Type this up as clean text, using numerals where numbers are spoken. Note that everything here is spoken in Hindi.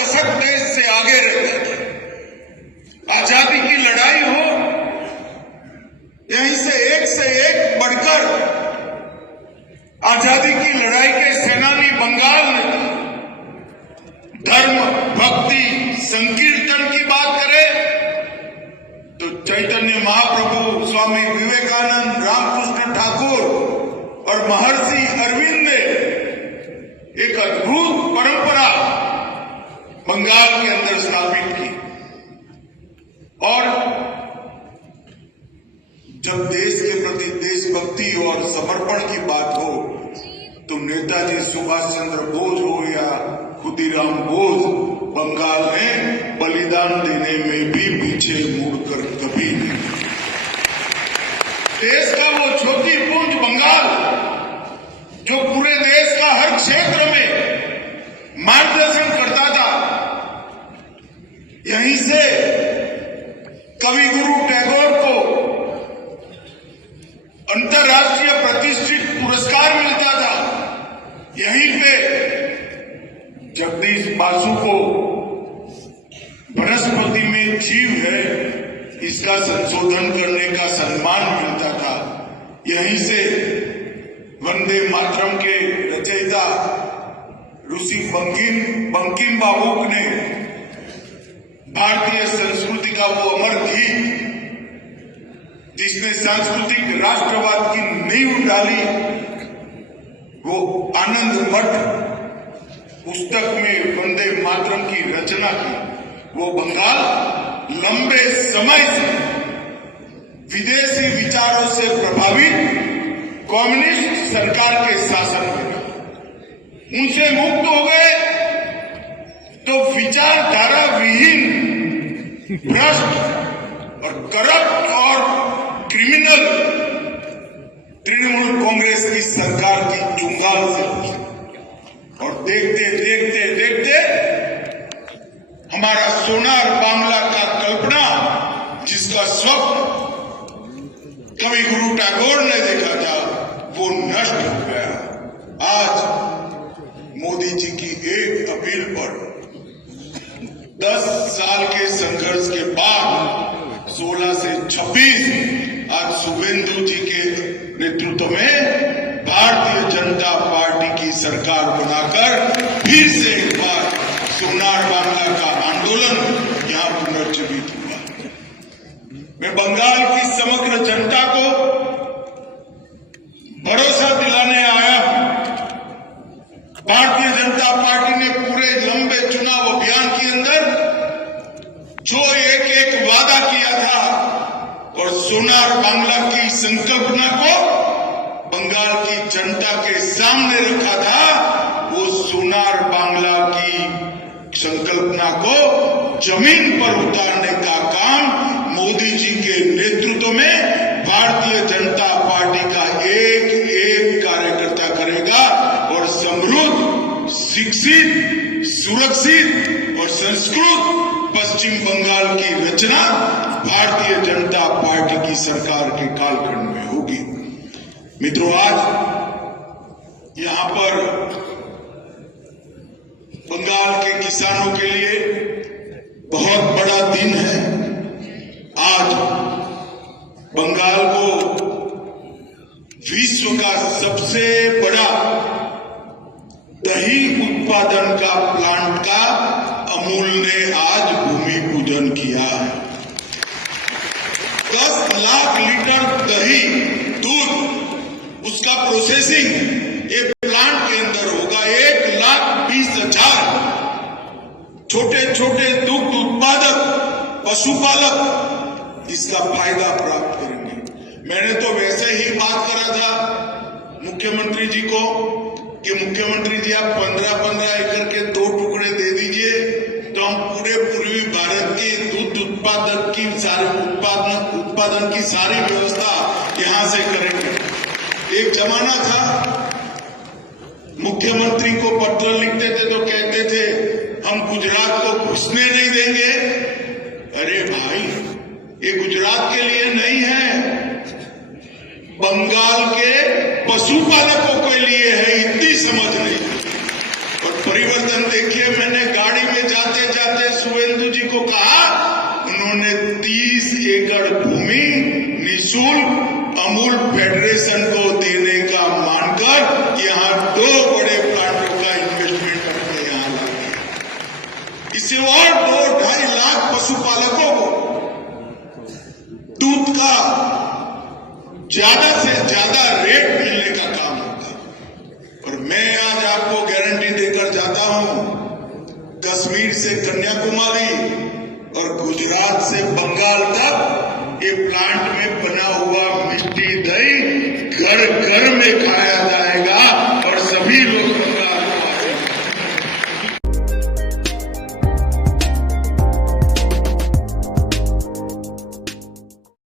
दशक देश से आगे रहता था। आजादी की लड़ाई हो, यहीं से एक बढ़कर आजादी की लड़ाई के सेनानी बंगाल ने धर्म, भक्ति, संकीर्तन की बात करें तो चैतन्य महाप्रभु, स्वामी विवेकानंद, रामकृष्ण ठाकुर और महर्षि अरविंद ने एक अद्भुत परंपरा बंगाल के अंदर स्थापित की। और जब देश के प्रति देशभक्ति और समर्पण की बात हो तो नेताजी सुभाष चंद्र बोस हो या खुदीराम बोस, बंगाल ने बलिदान देने में भी पीछे मुड़कर कभी नहीं। देश का वो छोटी पुंज बंगाल जो पूरे देश का हर क्षेत्र में मार्गदर्शन करता था, यहीं से कवि गुरु टैगोर को अंतर्राष्ट्रीय प्रतिष्ठित पुरस्कार मिलता था। यहीं पे जगदीश बासु को वनस्पति में जीव है इसका संशोधन करने का सम्मान मिलता था। यहीं से वंदे मातरम के रचयिता ऋषि बंकिम बाबू ने भारतीय संस्कृति का वो अमर गीत जिसने सांस्कृतिक राष्ट्रवाद की नींव डाली, वो आनंद मठ पुस्तक में वंदे मातरम की रचना की। वो बंगाल लंबे समय से विदेशी विचारों से प्रभावित कम्युनिस्ट सरकार के शासन में उनसे मुक्त हो गए तो विचारधारा विहीन, भ्रष्ट और करप्ट और क्रिमिनल तृणमूल कांग्रेस की सरकार की चुंगाल से और देखते देखते देखते हमारा सोनार बांग्ला का कल्पना, जिसका स्वप्न कवि गुरु टैगोर ने देखा था, वो नष्ट हो गया। आज मोदी जी की एक अपील पर 10 साल के संघर्ष के बाद 16 से 26 आज शुभेंदु जी के नेतृत्व में भारतीय जनता पार्टी की सरकार बनाकर फिर से एक बार सोनार बांग्ला का आंदोलन यहां पुनर्जीवित हुआ। मैं बंगाल की समग्र जनता को भरोसा दिलाने आया हूं। भारतीय जनता पार्टी ने पूरे लंबे चुनाव अभियान के अंदर जो एक वादा किया था और सोनार बांग्ला की संकल्पना को बंगाल की जनता के सामने रखा था, वो सोनार बांग्ला की संकल्पना को जमीन पर उतारने का काम मोदी जी के नेतृत्व में भारतीय जनता पार्टी का एक कार्यकर्ता करेगा और समृद्ध, शिक्षित, सुरक्षित और संस्कृत पश्चिम बंगाल की रचना भारतीय जनता पार्टी की सरकार के कालखंड में होगी। मित्रों, आज यहां पर बंगाल के किसानों के लिए बहुत बड़ा दिन है। आज बंगाल को विश्व का सबसे बड़ा दही उत्पादन का प्लांट का अमूल ने आज भूमि पूजन किया है। 10 लाख लीटर दही दूध उसका प्रोसेसिंग ये प्लांट के अंदर होगा। 1,20,000 छोटे छोटे दुग्ध उत्पादक पशुपालक इसका फायदा प्राप्त करेंगे। मैंने तो वैसे ही बात करा था मुख्यमंत्री जी को कि मुख्यमंत्री जी आप 15-15 एकड़ के 2 टुकड़े दे दीजिए तो हम पूरे पूर्वी भारत के दूध उत्पादक की उत्पादन की सारी व्यवस्था यहां से करेंगे। एक जमाना था मुख्यमंत्री को पत्र लिखते थे तो कहते थे हम गुजरात को घुसने नहीं देंगे। अरे भाई, ये गुजरात के लिए नहीं है, बंगाल के पशुपालकों के लिए है। इतनी समझ नहीं। और परिवर्तन देखिए, मैंने गाड़ी में जाते निःशुल्क अमूल फेडरेशन को देने का मानकर यहां 2 बड़े प्लांटों का इन्वेस्टमेंट अपने यहां लाए। इससे और 2-2.5 लाख पशुपालकों को दूध का ज्यादा से ज्यादा रेट मिलने का काम होगा। और मैं आज आपको गारंटी देकर जाता हूं, कश्मीर से कन्याकुमारी और गुजरात से बंगाल तक ये प्लांट में बना हुआ मिष्टी दही घर घर में खाया जाए।